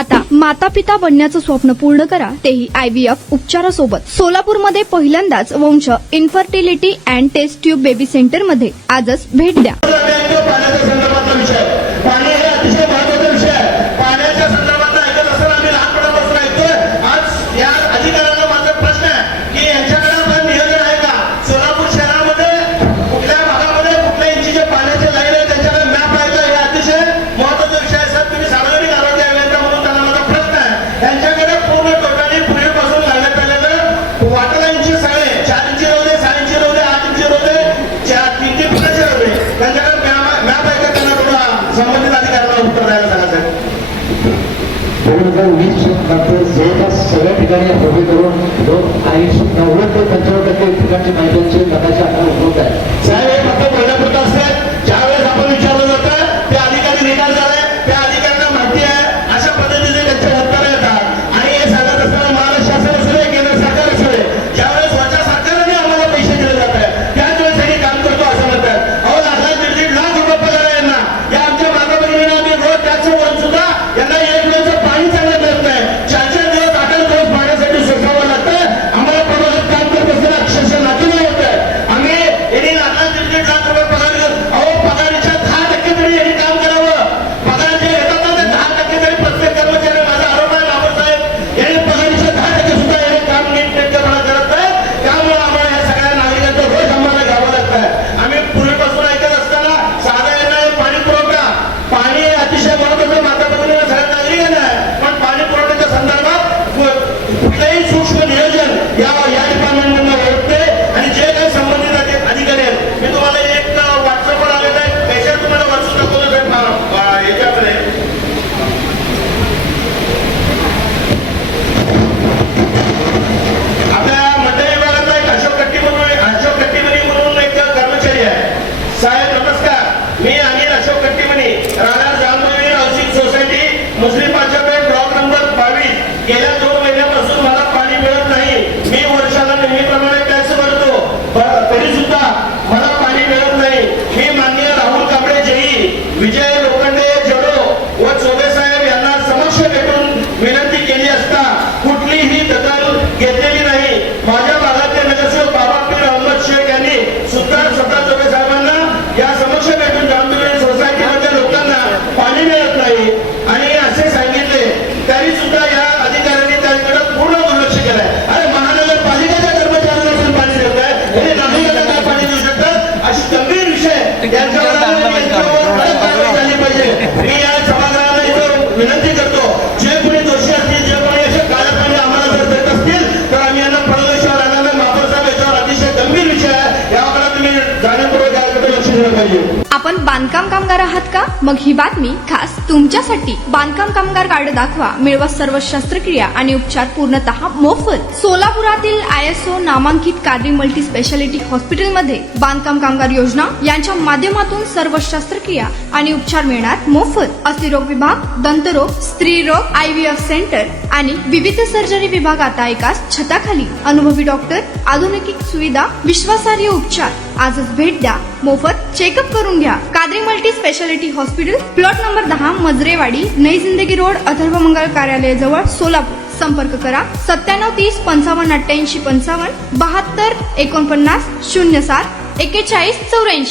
आता माता पिता बनण्याचं स्वप्न पूर्ण करा, तेही IVF उपचारासोबत। सोलापूरमध्ये पहिल्यांदाच Vansh infertility and test tube baby centre मध्ये आजच भेट द्या। पाण्याच्या संदर्भातला विषय, पाणी हे अतिशय महत्त्वाचा विषय आहे। पाण्याच्या संदर्भात ऐकत असताना आम्ही लहानपणापासून ऐकतोय। आज या अधिकाऱ्यांना माझा प्रश्न आहे की यांच्याकडे आपण नियोजन आहे का? सोलापूर शहरामध्ये कुठल्या भागामध्ये कुठल्या इंचीचे पाण्याचे लाईन आहे त्यांच्याकडे मॅप आहे का? हे अतिशय महत्त्वाचा विषय आहे। सर, तुम्ही सार्वजनिक आरोग्य अभियंता म्हणून त्यांना माझा प्रश्न आहे, यांच्याकडे पूर्ण टोटली पूर्वीपासून लागण्यात आलेलं वॉटर लाईनचे सगळे 4 इंची राहू दे, 6 इंची राहू दे, 8 इंची राहू दे, 3 फुटाचे राहू दे, त्यांच्याकडे मॅप आहे का? त्यांना थोडा संबंधित अधिकाऱ्यांना उत्तर द्यायला सांगायचं आहे। 2020 जवळपास सगळ्या ठिकाणी सर्वे करून 90 ते 95% ठिकाणची माहिती नकाशा आपल्याला उपलब्ध आहे। साहेब, हे फक्त बोलण्यापुरतं असतं। ज्यावेळेस आपण विचारलं जातं ते अधिकारी रिटायर झाले, त्या अधिकाऱ्यांना माहिती आहे अशा पद्धतीने त्यांचे उत्तर येतात। आणि हे सांगत असताना महाराष्ट्र शासन असू दे, केंद्र सरकार असू दे, ज्यावेळेस वरच्या सरकारने आम्हाला पैसे दिले जात आहे त्याच वेळेस हे काम करतो असं म्हणतात। अहो, दीड लाख रुपये पगार आहे यांना। या आमच्या माता भगिनींना आम्ही रोज त्याचं वरून सुद्धा यांना एक वेळेचं पाणी चांगलं मिळत नाही। 4 दिवस 8 दिवस पाण्यासाठी सोसावं लागतं। आम्हाला प्रभागात काम करत असताना अक्षरशः नाचणं होतं। आम्ही यांनी दीड लाख रुपये पगार घेऊन, अहो, पगारीच्या 10% तरी यांनी काम करावं। पगार जे येतात ना ते 10% तरी प्रत्येक कर्मचारी, माझा आरोप आहे बाबर साहेब, यांनी पगारीच्या 10% सुद्धा यांनी काम नीट नेटकेपणा करत नाही। त्यामुळे आम्हाला या सगळ्या नागरिकांचं रोज आम्हाला घ्यावं लागतं। आम्ही पूर्वीपासून ऐकत असताना साधा येणारे पाणी पुरवठा, पाणी अतिशय महत्त्वाचं माता भगिनीला सगळ्या नागरिकांना आहे, पण पाणी पुरवठ्याच्या संदर्भात कुठलंही सूक्ष्म नियोजन या डिपार्टमेंटमधून होते। आणि जे काही संबंधित अधिकारी आहेत, मी तुम्हाला एक व्हॉट्सअपवर आलेलं आहे, पैसे तुम्हाला वाचून दाखवलं याच्यामध्ये। आपल्या मंडळी विभागाचा एक अशोक कट्टीमणी म्हणून एक कर्मचारी आहे। साहेब नमस्कार, मी अनिल अशोक कट्टीमणी, राहणार जांभूळी हाऊसिंग सोसायटी, मुस्लिम पाचपेठ, ब्लॉक नंबर 22। गेल्या 2 महिन्यापासून मला पाणी मिळत नाही। मी वर्षाला नेहमीप्रमाणे टॅक्स भरतो, तरी सुद्धा मला पाणी मिळत नाही। मी माननीय राहुल कांबळे जेई, विजय लोखंडे जडो व चोबे साहेब यांना समक्ष भेटून विनंती केली असता कुठलीही दखल घेतलेली नाही। माझ्या भागातले नगरसेवक बाबा पीर अहमद शेख यांनी सुद्धा स्वतः चोबे साहेबांना या समक्ष भेटून जांभूळी सोसायटीमधल्या लोकांना पाणी मिळत नाही आणि असे सांगितले, तरी सुद्धा या अधिकाऱ्यांनी त्याकडे पूर्ण दुर्लक्ष केलंय। अरे, महानगरपालिकेच्या कर्मचाऱ्यांना पण पाणी देत आहे, हे नागरिकांना काय पाणी देऊ शकतात? अशी गंभीर विषय यांच्यावर झाली पाहिजे। मी या सभागृहाला इथं विनंती करतो, जे कोणी दोषी असतील, जे कोणी असे काळे पाणी आम्हाला जर देत असतील तर आम्ही यांना परदेशावर आणणार। महापौर साहेब, याच्यावर अतिशय गंभीर विषय आहे, याकडे तुम्ही जाणीवपूर्वक याकडे लक्ष दिलं पाहिजे। आपण बांधकाम कामगार आहात का? मग ही बातमी खास तुमच्यासाठी। बांधकाम कामगार कार्ड दाखवा, मिळवा सर्व शस्त्रक्रिया आणि उपचार पूर्णतः मोफत। सोलापुरातील ISO नामांकित कादरी मल्टी स्पेशालिटी हॉस्पिटलमध्ये बांधकाम कामगार योजना यांच्या माध्यमातून सर्व शस्त्रक्रिया आणि उपचार मिळणार मोफत। अस्थिरोग विभाग, दंतरोग, स्त्री रोग, IVF सेंटर आणि विविध सर्जरी विभाग आता एकाच छताखाली। अनुभवी डॉक्टर, आधुनिक सुविधा, विश्वासार्ह उपचार। आजच भेट द्या, मोफत चेकअप करून घ्या। Qadri multi speciality hospital, plot number 10, Majrewadi, नई जिंदगी रोड, अथर्व मंगल कार्यालय जवळ, सोलापूर। संपर्क करा 97 30 55 88 55 72 49 07 41 84।